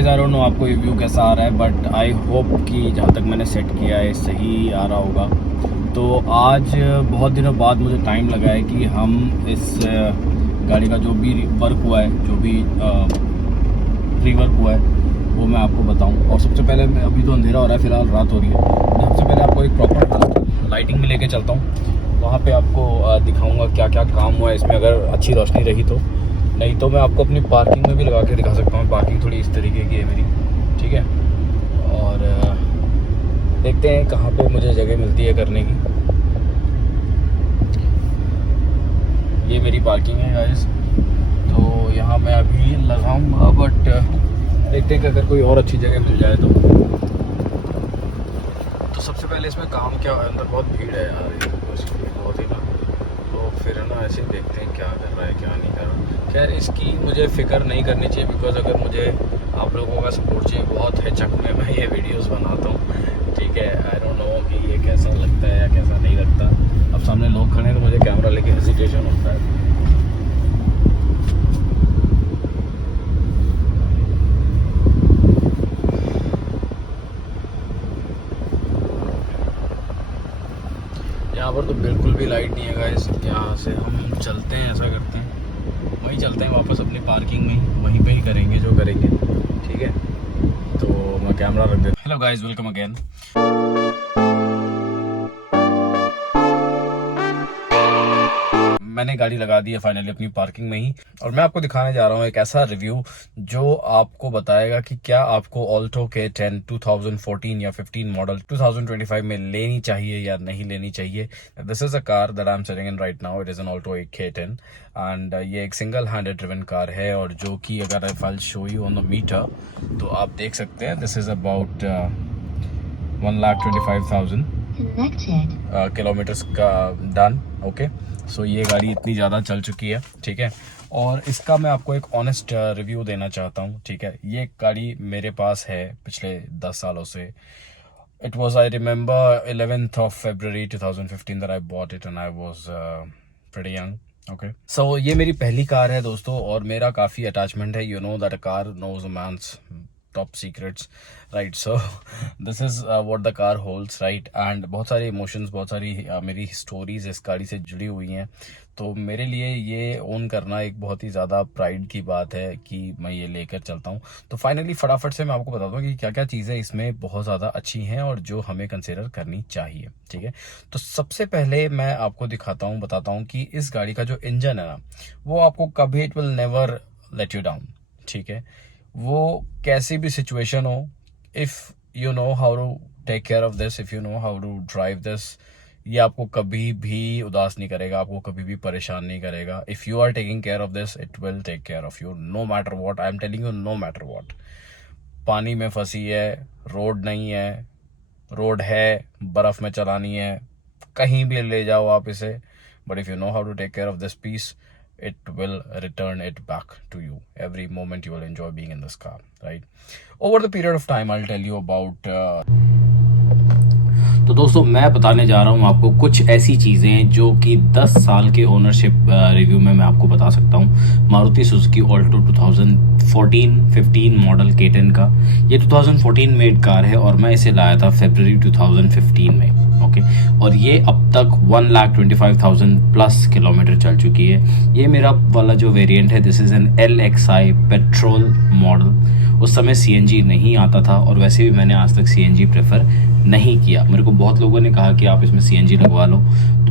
Guys I don't know आपको ये view कैसा आ रहा है, बट आई होप कि जहाँ तक मैंने सेट किया है सही आ रहा होगा। तो आज बहुत दिनों बाद मुझे टाइम लगा है कि हम इस गाड़ी का जो भी वर्क हुआ है, जो भी प्री वर्क हुआ है, वो मैं आपको बताऊं। और सबसे पहले मैं, अभी तो अंधेरा हो रहा है, फिलहाल रात हो रही है, मैं सबसे पहले आपको एक प्रॉपर लाइटिंग में लेके चलता हूँ। वहाँ पे आपको दिखाऊंगा क्या क्या काम हुआ है इसमें, अगर अच्छी रोशनी रही तो। नहीं तो मैं आपको अपनी पार्किंग में भी लगा के दिखा सकता हूँ। पार्किंग थोड़ी इस तरीके की है मेरी, ठीक है। और देखते हैं कहाँ पे मुझे जगह मिलती है करने की। ये मेरी पार्किंग है गाइस, तो यहाँ मैं अभी लगाऊंगा, बट देखते हैं कि अगर कोई और अच्छी जगह मिल जाए तो सबसे पहले इसमें काम क्या है, अंदर बहुत भीड़ है यार, बहुत ही ना। तो फिर ना ऐसे देखते हैं क्या कर रहा है क्या नहीं कर रहा। खैर इसकी मुझे फ़िक्र नहीं करनी चाहिए, बिकॉज अगर मुझे आप लोगों का सपोर्ट चाहिए, बहुत हिचक में मैं ये वीडियोस बनाता हूँ, ठीक है। आई डोंट नो कि ये कैसा लगता है या कैसा नहीं लगता। अब सामने लोग खड़े हैं तो मुझे कैमरा लेके हेजिटेशन होता है। यहाँ पर तो बिल्कुल भी लाइट नहीं है गाइस। यहाँ से हम चलते हैं, ऐसा करते हैं, वहीं चलते हैं वापस अपनी पार्किंग में ही, वहीं पे ही करेंगे जो करेंगे, ठीक है। तो मैं कैमरा रख देता। Hello guys, welcome again. मैंने गाड़ी लगा दी है फाइनली अपनी पार्किंग में ही, और मैं आपको दिखाने जा रहा हूँ एक ऐसा रिव्यू जो आपको बताएगा कि क्या आपको ऑल्टो K10 2014 या 15 मॉडल 2025 में लेनी चाहिए या नहीं लेनी चाहिए। This is a car that I am setting in right now. It is an Alto K10 and ये एक सिंगल हैंडेड ड्रिवन कार है, और जो कि अगर I will show you on the meter तो आप देख सकते हैं दिस इज अबाउट 1,25,000 किलोमीटर्स का डन। ओके, सो ये गाड़ी इतनी ज़्यादा चल चुकी है, ठीक है। और इसका मैं आपको एक ऑनेस्ट रिव्यू देना चाहता हूँ, ठीक है। ये गाड़ी मेरे पास है पिछले 10 सालों से। It was, I remember 11th of February 2015 that I bought it and I was pretty young. Okay, so ये मेरी पहली कार है दोस्तों, और मेरा काफ़ी अटैचमेंट है। You know that a car knows a man's top secrets, right. So this is what the car holds, right. And बहुत सारे इमोशंस, बहुत सारी मेरी स्टोरीज इस गाड़ी से जुड़ी हुई हैं। तो मेरे लिए ये ओन करना एक बहुत ही ज़्यादा प्राइड की बात है कि मैं ये लेकर चलता हूँ। तो फाइनली फटाफट से मैं आपको बताता हूँ कि क्या क्या चीज़ें इसमें बहुत ज़्यादा अच्छी हैं और जो हमें कंसिडर करनी चाहिए, ठीक है। तो सबसे पहले मैं आपको बताता हूँ कि इस गाड़ी का जो इंजन है ना, वो आपको कभी, it will never let you down, ठीक है। वो कैसी भी सिचुएशन हो, if you know how to take care of this, if you know how to drive this, ये आपको कभी भी उदास नहीं करेगा, आपको कभी भी परेशान नहीं करेगा। If you are taking care of this, it will take care of you no matter what. I am telling you, no matter what. पानी में फंसी है, रोड नहीं है, रोड है, बर्फ़ में चलानी है, कहीं भी ले जाओ आप इसे, but if you no how to take care of this piece, it will return it back to you. Every moment you will enjoy being in this car, right? Over the period of time, I'll tell you about तो दोस्तों मैं बताने जा रहा हूँ आपको कुछ ऐसी चीज़ें जो कि 10 साल के ओनरशिप रिव्यू में मैं आपको बता सकता हूँ। Maruti Suzuki Alto 2014-15 model K10 का, ये 2014 मेड कार है और मैं इसे लाया था फरवरी 2015 में, ओके। और ये अब तक 1,25,000 प्लस किलोमीटर चल चुकी है। ये मेरा वाला जो वेरिएंट है, this is an LXI petrol model. उस समय CNG नहीं आता था, और वैसे भी मैंने आज तक CNG प्रेफर नहीं किया। मेरे को बहुत लोगों ने कहा कि आप इसमें CNG लगवा लो,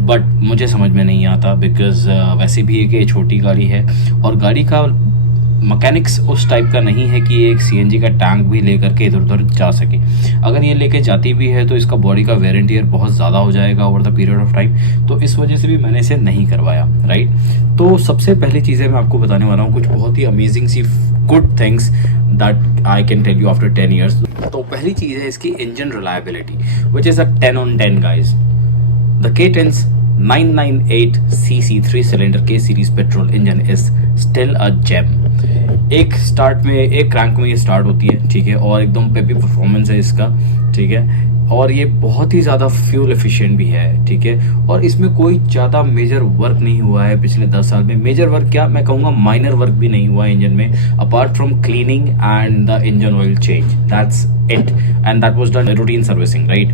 बट मुझे समझ में नहीं आता, बिकॉज वैसे भी एक छोटी गाड़ी है और गाड़ी का मैकेनिक्स उस टाइप का नहीं है कि ये एक CNG का टैंक भी लेकर के इधर उधर जा सके। अगर ये लेके जाती भी है तो इसका बॉडी का वेयर एंड टियर बहुत ज़्यादा हो जाएगा over the period of time, तो इस वजह से भी मैंने इसे नहीं करवाया, राइट। तो सबसे पहली चीज़ें मैं आपको बताने वाला हूँ कुछ बहुत ही अमेजिंग सी good things that I can tell you after 10 years. तो पहली चीज़ है इसकी engine reliability, which is a 10 on 10 guys. The K10's 998cc 3 cylinder K series petrol engine is still a gem. एक स्टार्ट में, एक क्रैंक में ये स्टार्ट होती है, ठीक है, और एकदम पेपी परफॉर्मेंस है इसका, ठीक है। और ये बहुत ही ज़्यादा फ्यूल एफिशिएंट भी है, ठीक है। और इसमें कोई ज़्यादा मेजर वर्क नहीं हुआ है पिछले 10 साल में। मेजर वर्क क्या, मैं कहूँगा माइनर वर्क भी नहीं हुआ है इंजन में, apart from cleaning and the engine oil change, that's it, and that was done routine servicing, right.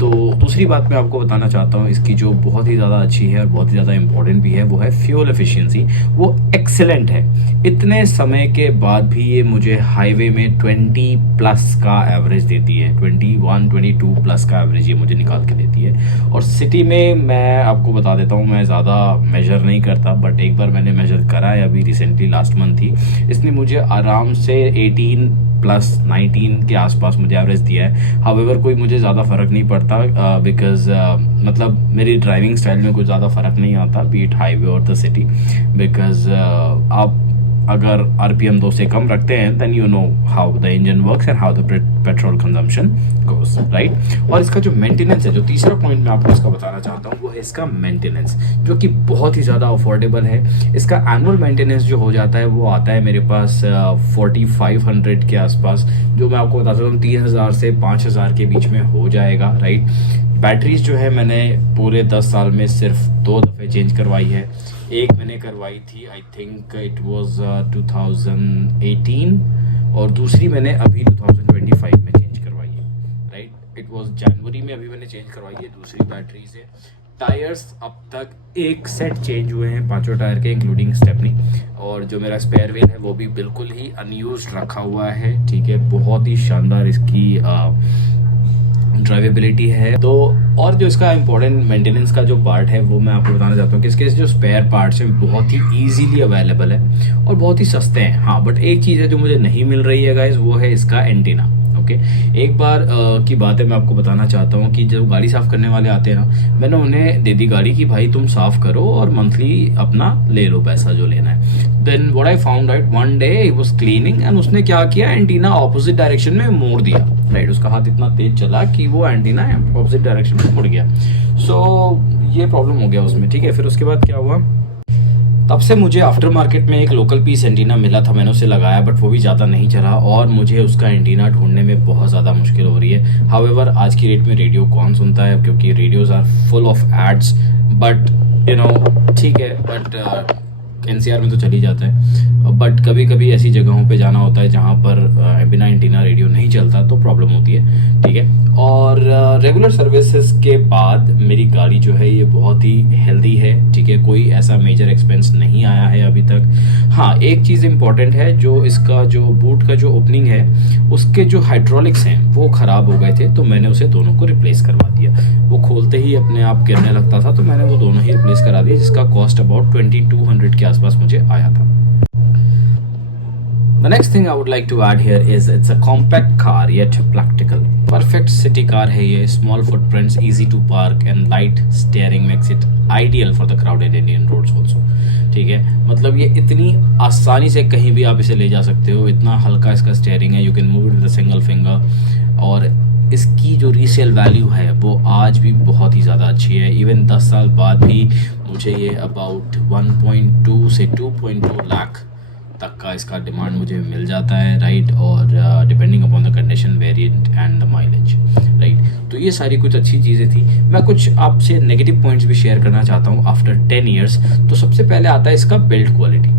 तो दूसरी बात मैं आपको बताना चाहता हूँ इसकी जो बहुत ही ज़्यादा अच्छी है और बहुत ही ज़्यादा इंपॉर्टेंट भी है, वो है फ्यूल एफिशिएंसी। वो एक्सेलेंट है। इतने समय के बाद भी ये मुझे हाईवे में 20 प्लस का एवरेज देती है, 21 22 प्लस का एवरेज ये मुझे निकाल के देती है। और सिटी में मैं आपको बता देता हूँ, मैं ज़्यादा मेजर नहीं करता, बट एक बार मैंने मेजर करा है अभी रिसेंटली, लास्ट मंथ ही। इसने मुझे आराम से 18 प्लस 19 के आसपास मुझे एवरेज दिया है। हाउएवर कोई मुझे ज़्यादा फ़र्क नहीं पड़ता, बिकॉज मतलब मेरी ड्राइविंग स्टाइल में कोई ज़्यादा फ़र्क नहीं आता, बी इट हाईवे और द सिटी, बिकॉज आप अगर आरपीएम 2 से कम रखते हैं then you know how the engine works and how the petrol consumption goes, right. और इसका जो मेंटेनेंस है, जो तीसरा पॉइंट मैं आपको इसका बताना चाहता हूँ, वो है इसका मेंटेनेंस, जो कि बहुत ही ज़्यादा अफोर्डेबल है। इसका एनुअल मेंटेनेंस जो हो जाता है वो आता है मेरे पास 4500 के आसपास, जो मैं आपको बता सकता हूँ 3000 से 5000 के बीच में हो जाएगा, राइट। बैटरीज जो है मैंने पूरे 10 साल में सिर्फ 2 दफ़े चेंज करवाई है। एक मैंने करवाई थी, आई थिंक इट वाज 2018, और दूसरी मैंने अभी 2025 में चेंज करवाई है, राइट। इट वाज जनवरी में अभी मैंने चेंज करवाई है दूसरी बैटरी से। टायर्स अब तक एक सेट चेंज हुए हैं, 5 टायर के इंक्लूडिंग स्टेपनी, और जो मेरा स्पेयर व्हील है वो भी बिल्कुल ही अनयूज्ड रखा हुआ है, ठीक है। बहुत ही शानदार इसकी ड्राइवेबिलिटी है। तो और जो इसका इंपॉर्टेंट मेंटेनेंस का जो पार्ट है वो मैं आपको बताना चाहता हूँ कि इसके जो स्पेयर पार्ट्स हैं बहुत ही इजीली अवेलेबल है और बहुत ही सस्ते हैं। हाँ, बट एक चीज़ है जो मुझे नहीं मिल रही है गाइस, वो है इसका एंटीना। ओके, एक बार की बात है, मैं आपको बताना चाहता हूँ कि जब गाड़ी साफ़ करने वाले आते हैं ना, मैंने उन्हें दे दी गाड़ी कि भाई तुम साफ़ करो और मंथली अपना ले लो पैसा जो लेना है। Then what I found out, one day he was cleaning and उसने क्या किया, एंटीना ऑपोजिट डायरेक्शन में मोड़ दिया, राइट। उसका हाथ इतना तेज चला कि वो एंटीना ऑपोजिट डायरेक्शन में मुड़ गया। सो ये प्रॉब्लम हो गया उसमें, ठीक है। फिर उसके बाद क्या हुआ, तब से मुझे आफ्टर मार्केट में एक लोकल पीस एंटीना मिला था, मैंने उसे लगाया, बट वो भी ज़्यादा नहीं चला और मुझे उसका एंटीना ढूंढने में बहुत ज़्यादा मुश्किल हो रही है। हाउएवर आज की डेट में रेडियो कौन सुनता है, क्योंकि radios are full of ads, but you know ठीक है, बट एनसीआर में तो चली जाता है, बट कभी कभी ऐसी जगहों पे जाना होता है जहाँ पर बिना एंटीना रेडियो नहीं चलता, तो प्रॉब्लम होती है, ठीक है। और रेगुलर सर्विसेज के बाद मेरी गाड़ी जो है ये बहुत ही हेल्दी है, ठीक है। कोई ऐसा मेजर एक्सपेंस नहीं आया है अभी तक। हाँ, एक चीज़ इंपॉर्टेंट है, जो इसका जो बूट का जो ओपनिंग है उसके जो हाइड्रोलिक्स हैं वो ख़राब हो गए थे, तो मैंने उसे दोनों को रिप्लेस करवा दिया। वो खोलते ही अपने आप गिरने लगता था, तो मैंने वो दोनों ही रिप्लेस करा दिए, जिसका कॉस्ट अबाउट 2200 के आसपास मुझे आया था। The next thing I would like to add here is it's a compact car yet practical. Perfect city car है ये, small footprints, easy to park and light steering makes it ideal for the crowded Indian roads also. ठीक है, मतलब ये इतनी आसानी से कहीं भी आप इसे ले जा सकते हो, इतना हल्का इसका स्टेयरिंग है, you can move it with a single finger। और इसकी जो रीसेल वैल्यू है वो आज भी बहुत ही ज़्यादा अच्छी है। इवन 10 साल बाद भी मुझे ये अबाउट 1.2 से 2.2 लाख तक का इसका डिमांड मुझे मिल जाता है, राइट। और depending upon the condition, variant and the mileage, right. तो ये सारी कुछ अच्छी चीज़ें थी। मैं कुछ आपसे नेगेटिव पॉइंट्स भी शेयर करना चाहता हूँ आफ्टर 10 ईयर्स। तो सबसे पहले आता है इसका बिल्ड क्वालिटी,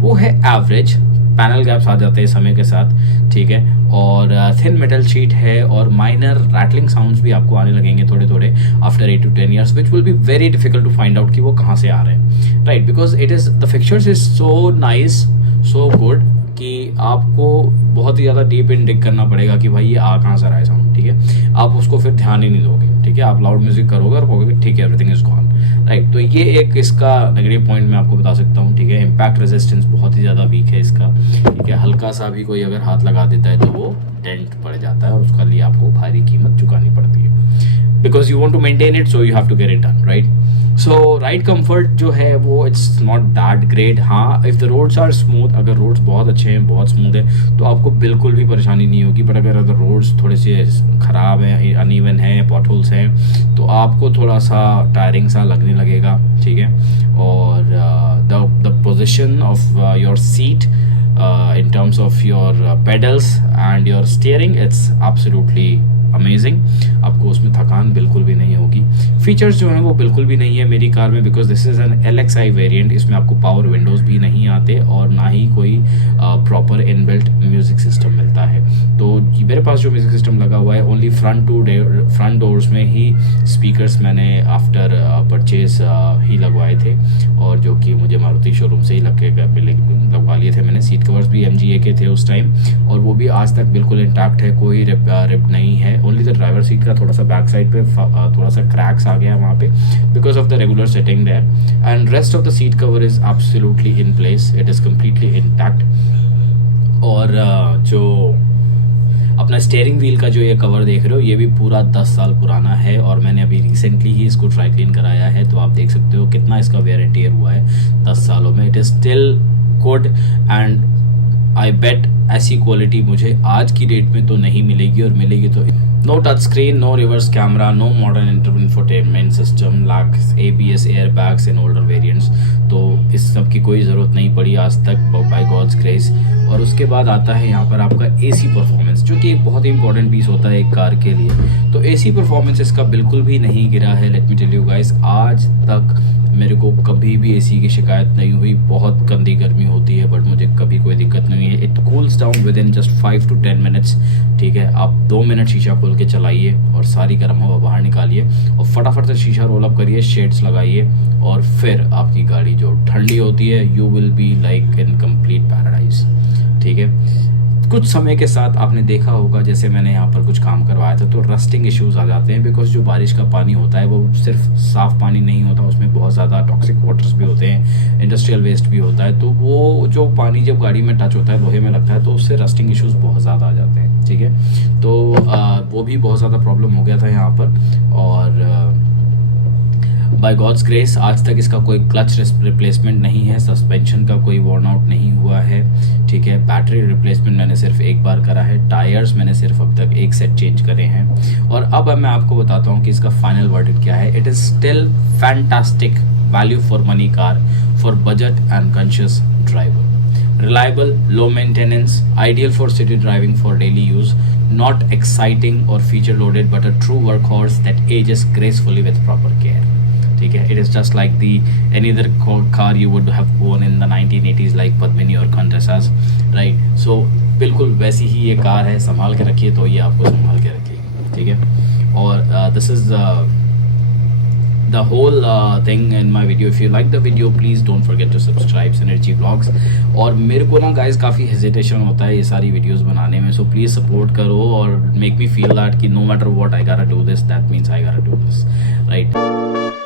वो है एवरेज। पैनल गैप्स आ जाते हैं समय के साथ, ठीक है। और थिन मेटल शीट है और माइनर रैटलिंग साउंड्स भी आपको आने लगेंगे थोड़े थोड़े after 8 to 10 years, which will be very difficult to find out कि वो कहाँ से आ रहे हैं, right. Because it is the fixtures is so nice, so good कि आपको बहुत ही ज़्यादा डीप इन डिग करना पड़ेगा कि भाई ये आ कहाँ से रहा है साउंड, ठीक है। आप उसको फिर ध्यान ही नहीं दोगे, ठीक है। आप लाउड म्यूजिक करोगे और कहोगे ठीक है एवरीथिंग इज गॉन, राइट। तो ये एक इसका नेगेटिव पॉइंट मैं आपको बता सकता हूँ, ठीक है। इम्पैक्ट रेजिस्टेंस बहुत ही ज़्यादा वीक है इसका, ठीक है। हल्का सा भी कोई अगर हाथ लगा देता है तो वो डेंट पड़ जाता है और उसका लिए आपको भारी कीमत चुकानी पड़ती है, because you want to maintain it, so you have to get it done, right. So ride comfort जो है वो इट्स नॉट दैट ग्रेट। हाँ, if the roads are smooth, अगर रोड्स बहुत अच्छे हैं, बहुत स्मूथ है, तो आपको बिल्कुल भी परेशानी नहीं होगी। बट अगर रोड्स थोड़े से ख़राब हैं, अनइवन हैं, पॉटहोल्स हैं, तो आपको थोड़ा सा टायरिंग सा लगने लगेगा, ठीक है। और the position of your seat in terms of your pedals and your steering, it's absolutely amazing, आपको उसमें थकान बिल्कुल भी नहीं होगी। फीचर्स जो हैं वो बिल्कुल भी नहीं है मेरी कार में, because this is an LXi variant. इसमें आपको पावर विंडोज़ भी नहीं आते और ना ही कोई प्रॉपर इनबिल्ट म्यूज़िक सिस्टम मिलता है। तो मेरे पास जो म्यूज़िक सिस्टम लगा हुआ है ओनली फ्रंट डोर्स में ही स्पीकर्स मैंने आफ्टर परचेज ही लगवाए थे, और जो कि मुझे मारुति शोरूम से ही लगवा लिए थे मैंने। सीट कवर्स भी MGA के थे उस टाइम, और वो भी आज तक बिल्कुल इंटैक्ट है, कोई रिप नहीं है। ओनली द ड्राइवर सीट का थोड़ा सा बैक साइड पे थोड़ा सा क्रैक्स आ गया वहाँ पे because of the regular setting there, and rest of the seat cover is absolutely in place, it is completely intact. और जो अपना स्टीयरिंग व्हील का जो ये कवर देख रहे हो ये भी पूरा 10 साल पुराना है, और मैंने अभी रिसेंटली ही इसको ड्राई क्लीन कराया है। तो आप देख सकते हो कितना इसका वेयर एंड टियर हुआ है 10 सालों में। It is still good, and I bet ऐसी क्वालिटी मुझे आज की डेट में तो नहीं मिलेगी, और मिलेगी तो no touch screen, no reverse camera, no modern infotainment system, lacks ABS air bags in older variants. तो इस सब की कोई ज़रूरत नहीं पड़ी आज तक बाय गॉड्स ग्रेस। और उसके बाद आता है यहाँ पर आपका AC परफॉर्मेंस, जो कि एक बहुत ही इंपॉर्टेंट पीस होता है एक कार के लिए। तो AC परफॉर्मेंस इसका बिल्कुल भी नहीं गिरा है। Let me tell you guys, आज तक मेरे को कभी भी AC की शिकायत नहीं हुई। बहुत गंदी गर्मी होती है बट मुझे कभी कोई दिक्कत नहीं है। It cools down with in just 5 to 10 minutes. ठीक है, आप 2 मिनट शीशा खोल के चलाइए और सारी गर्म हवा बाहर निकालिए, और फटाफट से शीशा रोल अप करिए, शेड्स लगाइए, और फिर आपकी गाड़ी जो ठंडी होती है, you will be like in complete paradise. ठीक है, कुछ समय के साथ आपने देखा होगा, जैसे मैंने यहाँ पर कुछ काम करवाया था तो रस्टिंग इश्यूज आ जाते हैं, बिकॉज जो बारिश का पानी होता है वो सिर्फ साफ़ पानी नहीं होता, उसमें बहुत ज़्यादा टॉक्सिक वाटर्स भी होते हैं, इंडस्ट्रियल वेस्ट भी होता है। तो वो जो पानी जब गाड़ी में टच होता है, लोहे में लगता है, तो उससे रस्टिंग इश्यूज बहुत ज़्यादा आ जाते हैं। ठीक है, तो वो भी बहुत ज़्यादा प्रॉब्लम हो गया था यहाँ पर। और बाय गॉड्स ग्रेस आज तक इसका कोई क्लच रिप्लेसमेंट नहीं है, सस्पेंशन का कोई वॉर्न आउट नहीं हुआ है। ठीक है, बैटरी रिप्लेसमेंट मैंने सिर्फ एक बार करा है, टायर्स मैंने सिर्फ अब तक एक सेट चेंज करे हैं। और अब मैं आपको बताता हूँ कि इसका फाइनल वर्डिक्ट क्या है। It is still fantastic value for money car for budget and conscious driver. Reliable, low maintenance, ideal for city driving for daily use, not exciting or feature loaded, but a true workhorse that ages gracefully with proper care. ठीक है, it is just like the any other car you would have owned in the 1980s like Padmini or Contessas, right? So बिल्कुल वैसी ही ये car है, संभाल के रखिए तो ये आपको संभाल के रखेगी। ठीक है, और this is the whole thing in my video. If you like the video, please don't forget to subscribe Synergy Vlogs. और मेरे को ना गाइस काफ़ी हेजिटेशन होता है ये सारी वीडियोस बनाने में, so please सपोर्ट करो और make me feel that कि no matter what I gotta do this, that means I gotta do this, right?